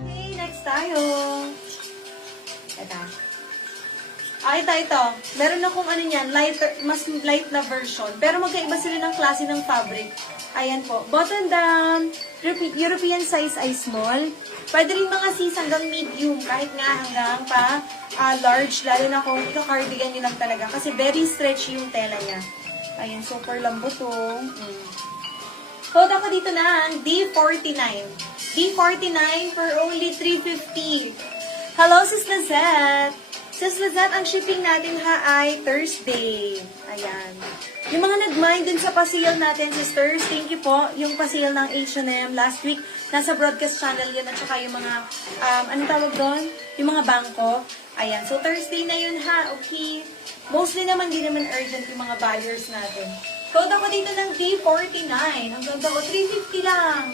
Okay, next tayo. Ito. Ito. Meron akong ano niyan, mas light na version. Pero magkaiba sila ng klase ng fabric. Ayan po. Button down. European size ay small. Pwede rin mga sis hanggang medium. Kahit nga hanggang pa large. Lalo na kung ika-cardigan nyo lang talaga. Kasi very stretchy yung tela niya. Ayan, super lambot to. Code ako dito na D49. D49 for only $350. Hello, Sis Lizette. Sis Lizette, ang shipping natin ay Thursday. Ayan. Yung mga nag-mind din sa pa-sale natin, sisters, thank you po. Yung pa-sale ng H&M last week, nasa broadcast channel yun at saka yung mga, anong tawag doon? Yung mga bangko. Ayan. So, Thursday na yun ha. Okay. Mostly naman, di naman urgent yung mga buyers natin. Code ako dito ng D49. Ang ganda ko, $350 lang.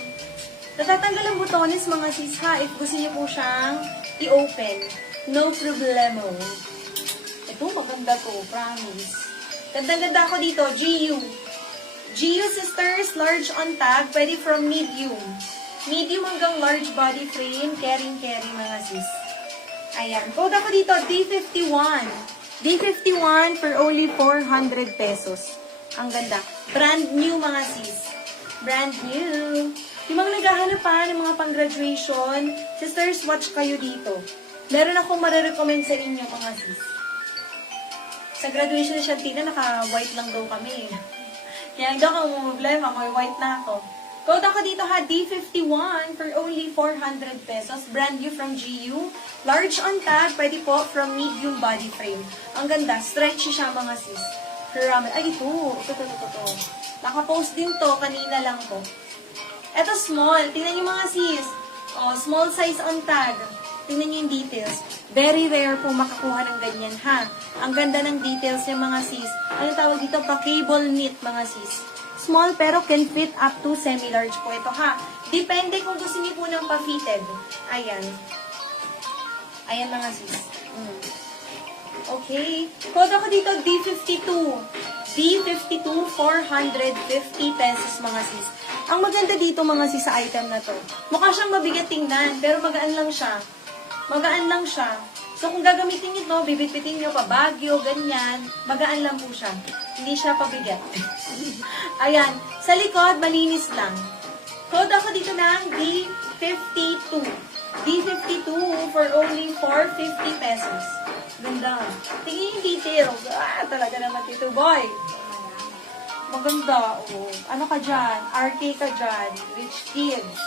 Natatanggal ang butones mga sis ha. If gusto niyo po siyang i-open. No problemo. Ito, maganda to. Promise. Ganda-ganda ako dito. GU. GU sisters, large on tag. Pwede from medium. Medium hanggang large body frame. Caring mga sis. Ayan. Code ako dito, D51. D51 for only 400 pesos. Ang ganda. Brand new mga sis. Brand new. Yung mga naghahanap pa ng mga pang-graduation, sisters, watch kayo dito. Meron akong marirecommend sa inyo mga sis. Sa graduation ni Shantina, naka-white lang daw kami. Kaya daw kung problema, may white na ako. Code ako dito ha, D51 for only 400 pesos. Brand new from GU. Large on tag, pwede po from medium body frame. Ang ganda, stretchy siya mga sis. Ay, ito. Naka-post din to, kanina lang to. Ito small. Tingnan niyo mga sis. Oh, small size on tag. Tingnan niyo yung details. Very rare po makakuha ng ganyan ha. Ang ganda ng details niya mga sis. Ano tawag dito? Pa-cable knit mga sis. Small pero can fit up to semi-large po ito ha. Depende kung gusto niyo po ng pa-fitted. Ayan. Ayan mga sis. Okay. Code ako dito D52. D52, 450 pesos mga sis. Ang maganda dito mga sis sa item na to. Mukha siyang mabigat tingnan, pero magaan lang siya. Magaan lang siya. So kung gagamitin niyo to, bibitbitin niyo pa bagyo, ganyan, magaan lang po siya. Hindi siya pabigat. Ayan. Sa likod, malinis lang. Code ako dito ng D52. D52 for only 450 pesos. Ganda. Tingin yung details. Talaga naman dito, boy. Maganda. Oh. Ano ka dyan? RK ka dyan. Rich kids.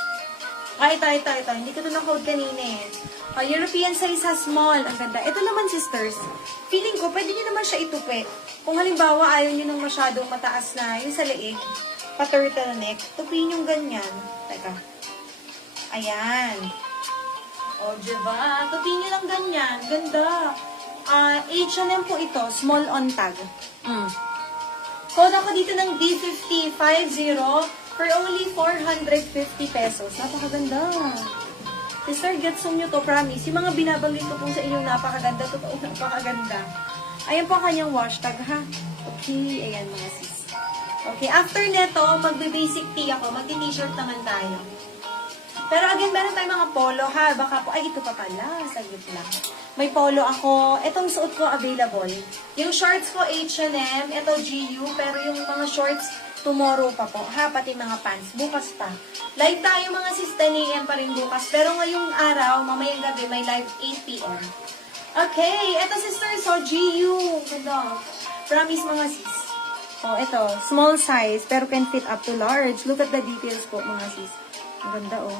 Ito. Hindi ko ito na-code kanina eh. European size ha, small. Ang ganda. Ito naman, sisters. Feeling ko, pwede nyo naman siya itupi. Kung halimbawa, ayaw nyo nung masyadong mataas na yung sa leeg, pa-turtleneck, tupin yung ganyan. Teka. Ayan. O, diba? Tupin nyo lang ganyan. Ganda. H&M po ito. Small on tag. Code ako dito ng D5050 for only 450 pesos. Napakaganda. Sister, gets nyo to, promise. Yung mga binabanggit ko po sa inyo, napakaganda. Totoo, napakaganda. Ayan po ang kanyang wash tag, ha? Okay, ayan mga sis. Okay, after neto, magbe-basic tee ako. Magti-t-shirt naman tayo. Pero again, meron tayong mga polo, ha? Baka po, ay, ito pa pala. Saglit lang. May polo ako. Itong suot ko available. Yung shorts ko H&M. Ito GU. Pero yung mga shorts, tomorrow pa po. Ha? Pati mga pants. Bukas pa. Live tayo mga sis 10 AM pa rin bukas. Pero ngayong araw, mamayang gabi, may live 8 PM. Okay. Ito sisters. So, GU. Ganda. Promise mga sis. Oh, ito. Small size. Pero can fit up to large. Look at the details po mga sis. Ang ganda oh.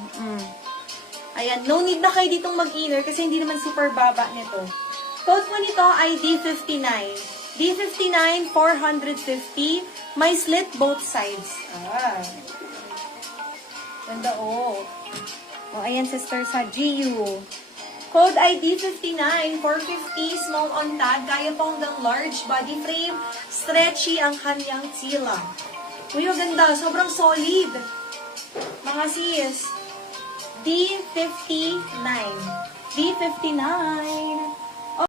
Ayan, no need na kayo ditong mag-inner kasi hindi naman super baba nito. Code po nito ay D59. D59, 450. May slit both sides. Ganda oh. Oh, ayan sisters sa GU. Code ay D59, 450. Small on tag. Kaya po hanggang large body frame. Stretchy ang kanyang tila. Uy, ganda. Sobrang solid. Mga sis. D59. D59.